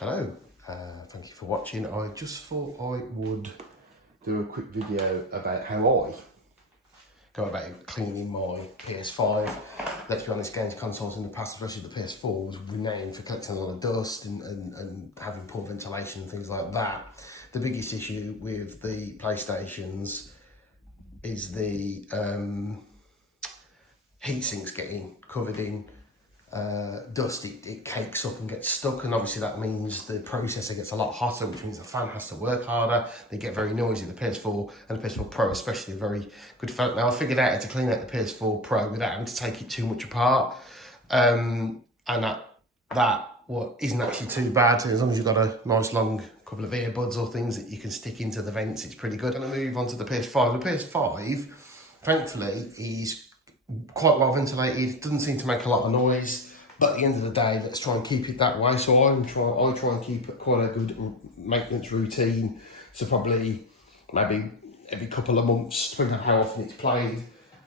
Hello, thank you for watching. I just thought I would do a quick video about how I go about cleaning my PS5. Let's be honest, games consoles in the past, especially the PS4, was renowned for collecting a lot of dust and having poor ventilation and things like that. The biggest issue with the PlayStations is the heat sinks getting covered in dust. It cakes up and gets stuck, and obviously that means the processor gets a lot hotter, which means the fan has to work harder. They get very noisy. The PS4 and the PS4 Pro especially are very good for that. Now I figured out how to clean out the PS4 Pro without having to take it too much apart, and that what isn't actually too bad. As long as you've got a nice long couple of earbuds or things that you can stick into the vents, it's pretty good. I'm going to move on to the PS5. The PS5, thankfully, is quite well ventilated, doesn't seem to make a lot of noise, but at the end of the day, let's try and keep it that way. So I try and keep quite a good maintenance routine, so probably maybe every couple of months, depending on how often it's played,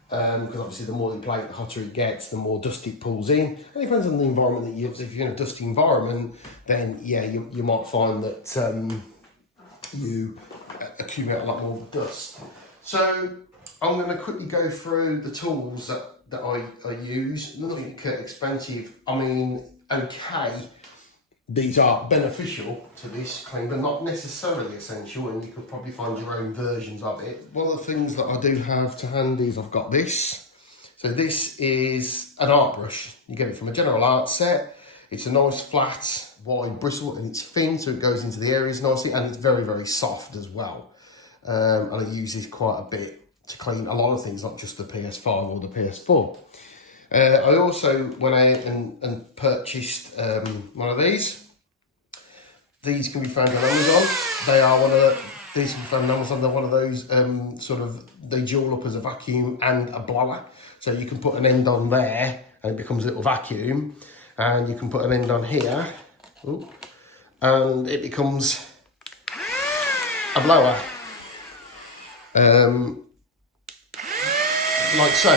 because obviously the more you play it, the hotter it gets, the more dust it pulls in, and it depends on the environment that you use. If you're in a dusty environment, then yeah, you might find that you accumulate a lot more dust. So I'm going to quickly go through the tools that I use. Nothing expensive. I mean, okay, these are beneficial to this clean, but not necessarily essential, and you could probably find your own versions of it. One of the things that I do have to hand is I've got this. So this is an art brush. You get it from a general art set. It's a nice flat, wide bristle, and it's thin, so it goes into the areas nicely, and it's very, very soft as well. And I use this quite a bit to clean a lot of things, not just the PS5 or the PS4. I also went out and purchased one of these. These can be found on Amazon. These can be found on Amazon. They're one of those they dual up as a vacuum and a blower. So you can put an end on there and it becomes a little vacuum, and you can put an end on here, and it becomes a blower. Like so.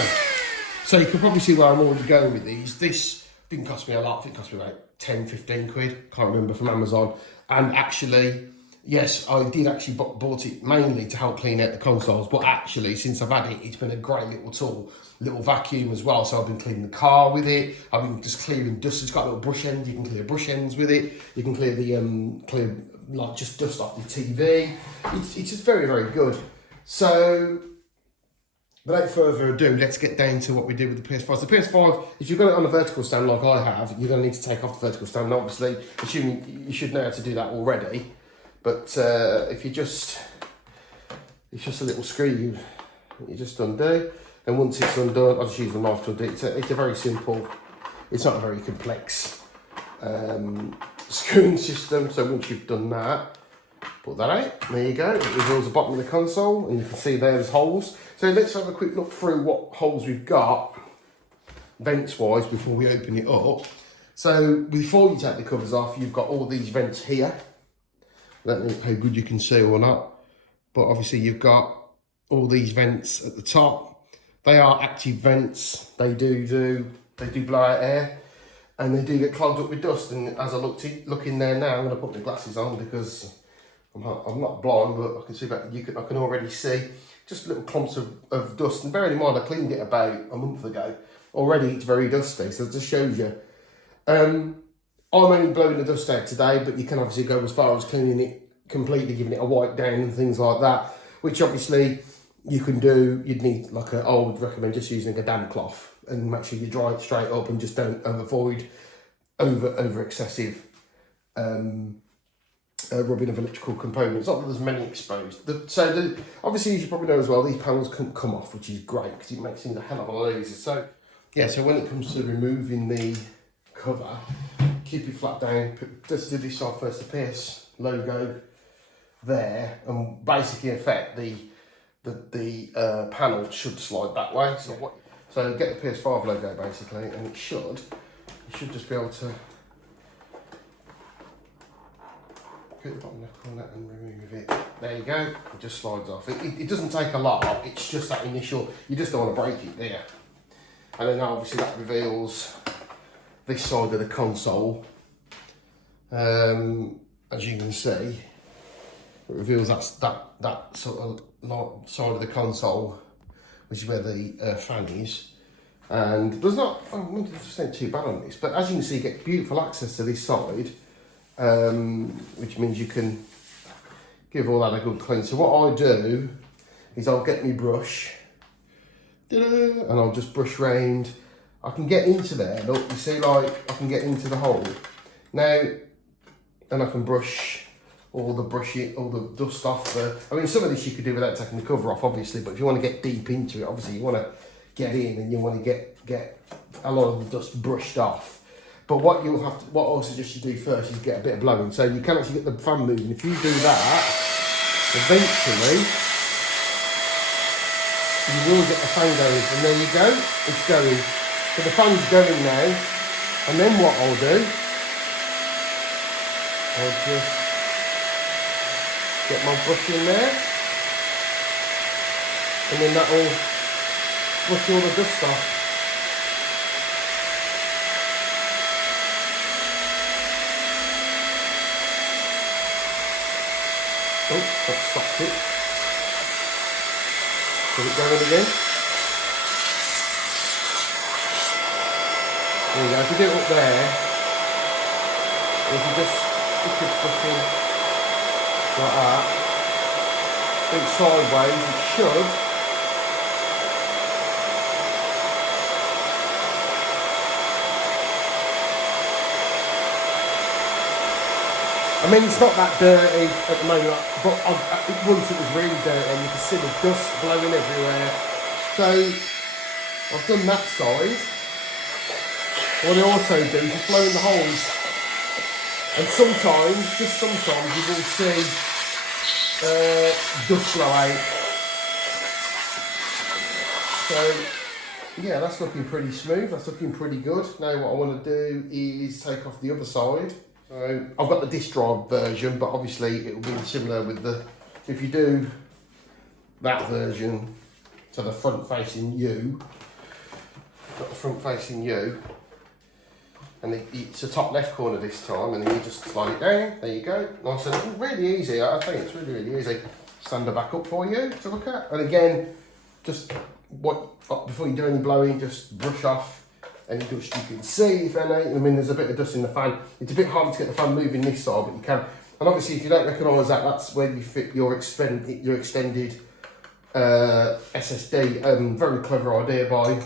So you can probably see where I'm already going with these. This didn't cost me a lot. I think it cost me about 10, 15 quid. Can't remember, from Amazon. And actually, yes, I did actually bought it mainly to help clean out the consoles. But actually, since I've had it, it's been a great little tool. Little vacuum as well. So I've been cleaning the car with it. I've been just clearing dust. It's got a little brush end. You can clear brush ends with it. You can clear the like just dust off the TV. It's just very, very good. So without further ado, let's get down to what we do with the PS5. So the PS5, if you've got it on a vertical stand like I have, you're going to need to take off the vertical stand. And obviously, assuming you should know how to do that already. But if it's just a little screw you just undo. And once it's undone, I'll just use the knife to undo it. It's a very simple, it's not a very complex screwing system. So once you've done that, put that out, there you go. It reveals the bottom of the console, and you can see there's holes. So let's have a quick look through what holes we've got, vents-wise, before we open it up. So before you take the covers off, you've got all these vents here. I don't know how good you can see or not, but obviously you've got all these vents at the top. They are active vents. They do blow out air, and they do get clogged up with dust. And as I look in there now, I'm going to put my glasses on because I'm not blind, but I can see that I can already see just little clumps of dust. And bearing in mind, I cleaned it about a month ago. Already it's very dusty, so it just shows you. I'm only blowing the dust out today, but you can obviously go as far as cleaning it completely, giving it a wipe down and things like that, which obviously you can do. You'd need I would recommend just using a damp cloth and make sure you dry it straight up and just don't avoid over excessive rubbing of electrical components. Not that there's many exposed. Obviously, you should probably know as well, these panels can come off, which is great because it makes things a hell of a lot easier. So yeah, so when it comes to removing the cover, keep it flat down. Let's do this side first. The PS logo there, and basically in effect the panel should slide that way. So get the PS5 logo basically, and you should just be able to put the bottom left corner and remove it. There you go. It just slides off. It doesn't take a lot. It's just that initial. You just don't want to break it there. And then obviously that reveals this side of the console. As you can see, it reveals that sort of side of the console, which is where the fan is. And there's not, I wouldn't say too bad on this, but as you can see, you get beautiful access to this side, which means you can give all that a good clean. So what I do is I'll get my brush, and I'll just brush round. I can get into there, look, you see, like, I can get into the hole. Now, and I can brush all the dust off. I mean, some of this you could do without taking the cover off, obviously, but if you want to get deep into it, obviously you want to get in and you want to get a lot of the dust brushed off. But what I'll suggest you do first is get a bit of blowing. So you can actually get the fan moving. If you do that, eventually you will get the fan going. And there you go, it's going. So the fan's going now. And then what I'll do, I'll just get my brush in there. And then that'll brush all the dust off. Oh, that stopped it. Get it going again. There you go. If you do it up there, if you just stick your brush in like that, do it sideways, it should. I mean, it's not that dirty at the moment, but once it was really dirty and you can see the dust blowing everywhere. So, I've done that side. What I also do is just blow in the holes. And sometimes, just sometimes, you will see dust blow out. So, yeah, that's looking pretty smooth, that's looking pretty good. Now what I want to do is take off the other side. So I've got the disc drive version, but obviously it will be similar with if you do that version to the front facing U, got the front facing U, and it's the top left corner this time, and then you just slide it down, there you go, nice and really easy. I think it's really, really easy. Stand it back up for you to look at, and again, just before you do any blowing, just brush off any dust you can see, if any. I mean, there's a bit of dust in the fan. It's a bit hard to get the fan moving this side, but you can. And obviously, if you don't recognise that, that's where you fit your extended SSD. Very clever idea by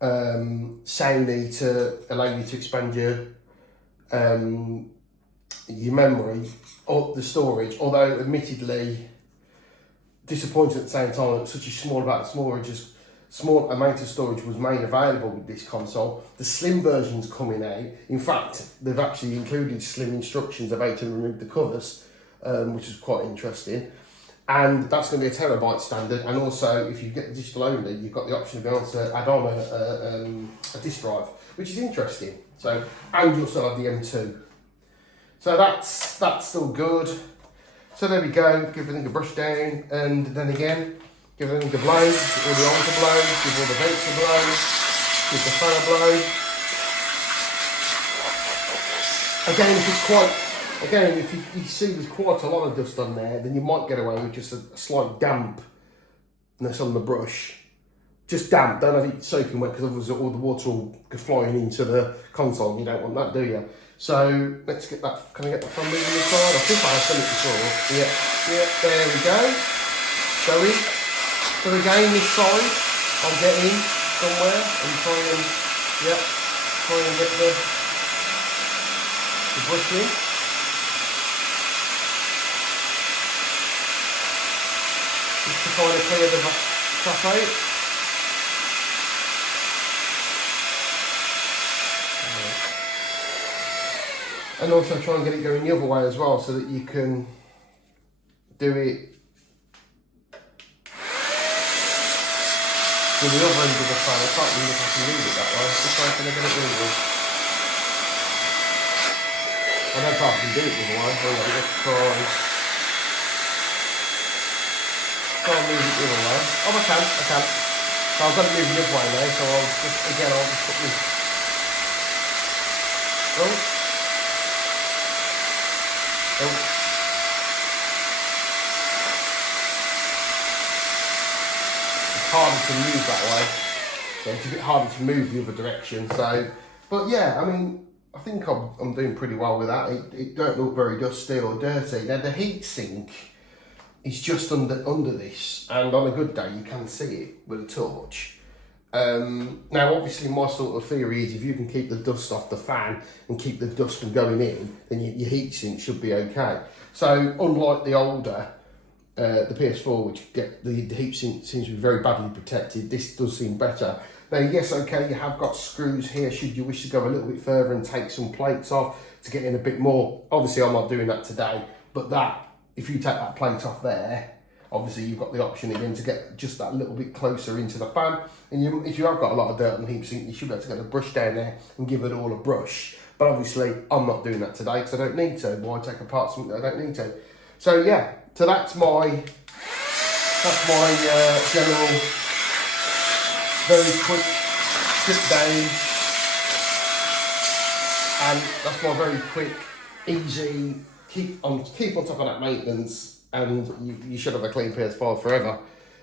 Sony to allow you to expand your memory or the storage. Although, admittedly, disappointing at the same time. It's such a small amount of storage was made available with this console. The slim version's coming out. In fact, they've actually included slim instructions of how to remove the covers, which is quite interesting. And that's going to be a terabyte standard. And also, if you get the digital only, you've got the option of being able to add on a disk drive, which is interesting. So, and you'll still have the M2. So that's still good. So there we go. Give everything a brush down, and then again, give everything a blow, give all the arms a blow, give all the vents a blow, give the fan a blow. Again, if you see there's quite a lot of dust on there, then you might get away with just a slight dampness on the brush. Just damp, don't have it soaking wet, because otherwise all the water will go flying into the console. You don't want that, do you? So let's get that. Can I get the fan moving inside? I think I've done it before. Yeah, there we go. Showing. So again, this side, I'll get in somewhere and try and get the brush in. Just to kind of clear the crap out. And also try and get it going the other way as well, so that you can do it with the other end of the fan. I can't remember if I can move it that way. Just try to get it moving. I don't know if I can do it the other way. Hold on, let's try and move it the other way. Oh, I can. So I've got it moving the other way now, so I'll just put this. Oh. Oh. It's harder to move that way. So it's a bit harder to move the other direction. So, but yeah, I mean, I think I'm doing pretty well with that. It don't look very dusty or dirty. Now the heat sink is just under this, and on a good day you can see it with a torch. Now obviously my sort of theory is if you can keep the dust off the fan and keep the dust from going in, then your heat sink should be okay. So unlike the older, the PS4, which get the heat sink seems to be very badly protected, this does seem better. Now yes, okay, you have got screws here should you wish to go a little bit further and take some plates off to get in a bit more. Obviously I'm not doing that today, but that, if you take that plate off there, obviously you've got the option again to get just that little bit closer into the fan. And if you have got a lot of dirt on the heatsink, you should be able to get a brush down there and give it all a brush. But obviously I'm not doing that today because I don't need to. Why take apart something that I don't need to? So yeah, so that's my general, very quick strip down. And that's my very quick, easy, keep on top of that maintenance, and you should have a clean PS5 forever.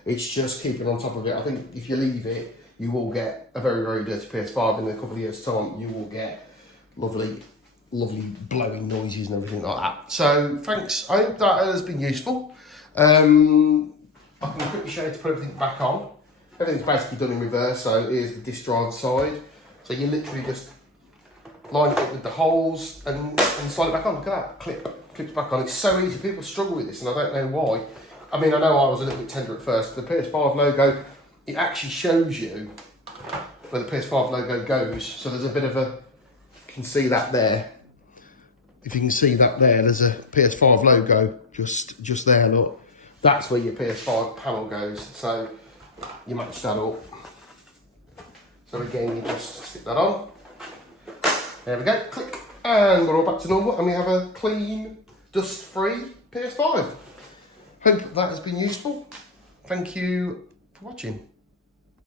It's just keeping on top of it. I think if you leave it, you will get a very, very dirty PS5. In a couple of years' time, you will get lovely blowing noises and everything like that. So thanks, I hope that has been useful. I can quickly show you to put everything back on. Everything's basically done in reverse, so here's the disk drive side. So you literally just line it up with the holes and slide it back on. Look at that, clips back on. It's so easy. People struggle with this and I don't know why. I mean, I know I was a little bit tender at first. The PS5 logo, it actually shows you where the PS5 logo goes. So there's a bit of a, you can see that there. If you can see that there, there's a PS5 logo just there, look. That's where your PS5 panel goes. So you match that up. So again, you just stick that on. There we go, click, and we're all back to normal, and we have a clean, dust-free PS5. Hope that has been useful. Thank you for watching.